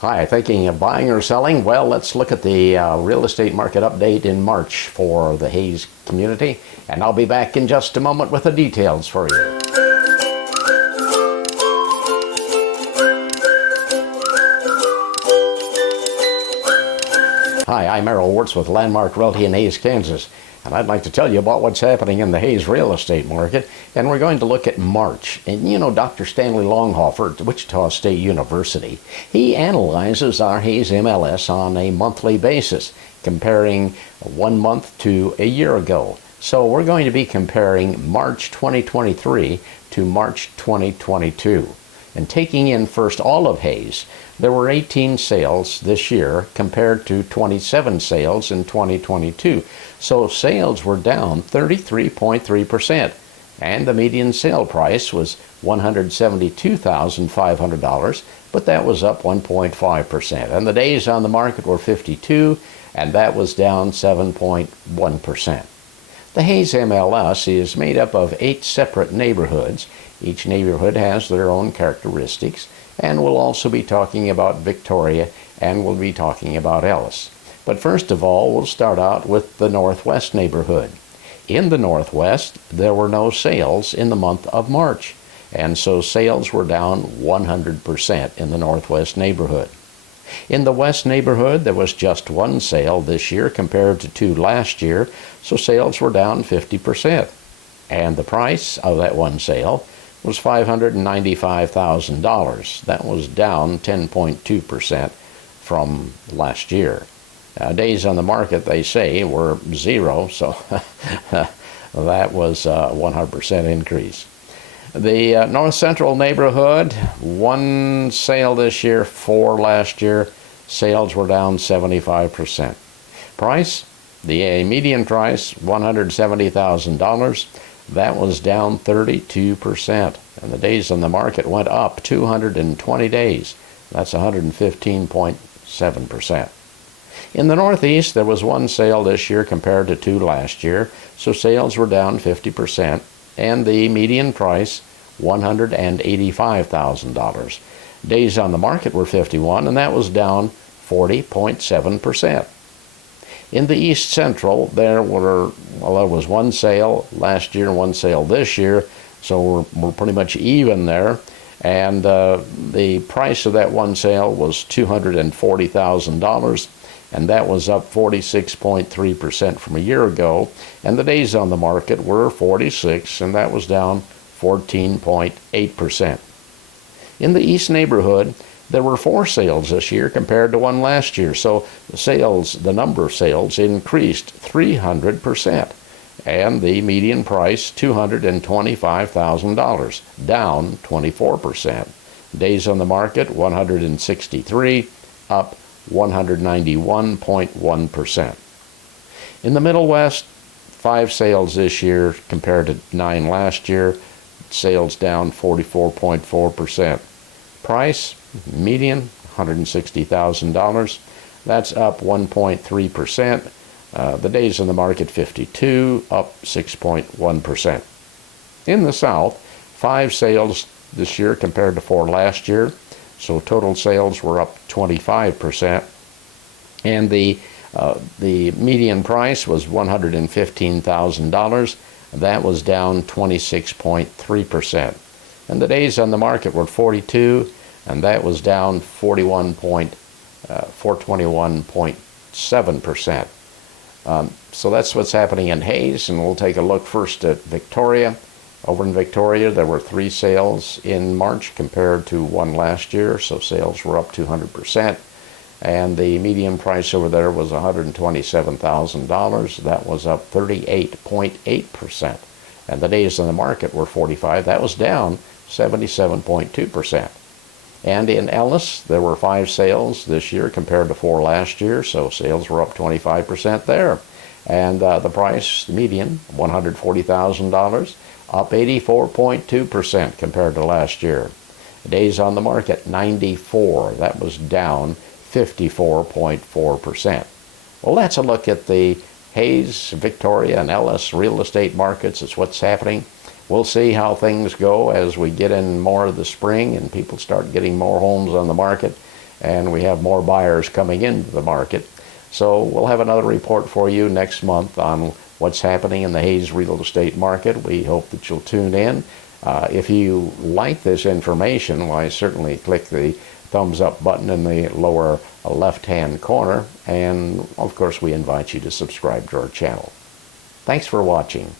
Hi, thinking of buying or selling? Well, let's look at the real estate market update in March for the Hays community, and I'll be back in just a moment with the details for you. Hi, I'm Errol Wirtz with Landmark Realty in Hays, Kansas, and I'd like to tell you about what's happening in the Hays real estate market, and we're going to look at March. And you know, Dr. Stanley Longhofer at Wichita State University, he analyzes our Hays MLS on a monthly basis, comparing 1 month to a year ago. So we're going to be comparing March 2023 to March 2022. And taking in first all of Hays, there were 18 sales this year compared to 27 sales in 2022. So sales were down 33.3%. And the median sale price was $172,500, but that was up 1.5%. And the days on the market were 52, and that was down 7.1%. The Hays MLS is made up of 8 separate neighborhoods. Each neighborhood has their own characteristics, and we'll also be talking about Victoria, and we'll be talking about Ellis. But first of all, we'll start out with the Northwest neighborhood. In the Northwest, there were no sales in the month of March, and so sales were down 100% in the Northwest neighborhood. In the West neighborhood, there was just 1 sale this year compared to 2 last year, so sales were down 50%. And the price of that 1 sale was $595,000. That was down 10.2% from last year. Days on the market, they say, were 0, so that was a 100% increase. The North Central neighborhood, 1 sale this year, 4 last year. Sales were down 75%. Price, the median price, $170,000. That was down 32%. And the days on the market went up 220 days. That's 115.7%. In the Northeast, there was 1 sale this year compared to 2 last year, so sales were down 50%. And the median price, $185,000. Days on the market were 51, and that was down 40.7%. In the East Central, there was 1 sale last year, 1 sale this year, so we're pretty much even there. And the price of that 1 sale was $240,000. And that was up 46.3% from a year ago. And the days on the market were 46, and that was down 14.8%. In the East neighborhood, there were 4 sales this year compared to 1 last year. So the number of sales increased 300%. And the median price, $225,000, down 24%. Days on the market, 163, up 191.1%. In the Middle West, 5 sales this year compared to 9 last year. Sales down 44.4%. Price, median, $160,000. That's up 1.3%. The days on the market, 52, up 6.1%. In the South, 5 sales this year compared to 4 last year. So total sales were up 25%, and the median price was $115,000. That was down 26.3%. And the days on the market were 42, and that was down 421.7%. So that's what's happening in Hays, and we'll take a look first at Victoria. Over in Victoria, there were 3 sales in March compared to 1 last year, so sales were up 200%. And the median price over there was $127,000. That was up 38.8%. And the days on the market were 45. That was down 77.2%. And in Ellis, there were 5 sales this year compared to 4 last year, so sales were up 25% there. And the price, the median, $140,000. Up 84.2% compared to last year. Days on the market, 94. That was down 54.4%. Well, that's a look at the Hays, Victoria, and Ellis real estate markets. It's what's happening. We'll see how things go as we get in more of the spring and people start getting more homes on the market. and we have more buyers coming into the market. So we'll have another report for you next month on what's happening in the Hays real estate market. We hope that you'll tune in. If you like this information, why certainly click the thumbs up button in the lower left-hand corner. And of course, we invite you to subscribe to our channel. Thanks for watching.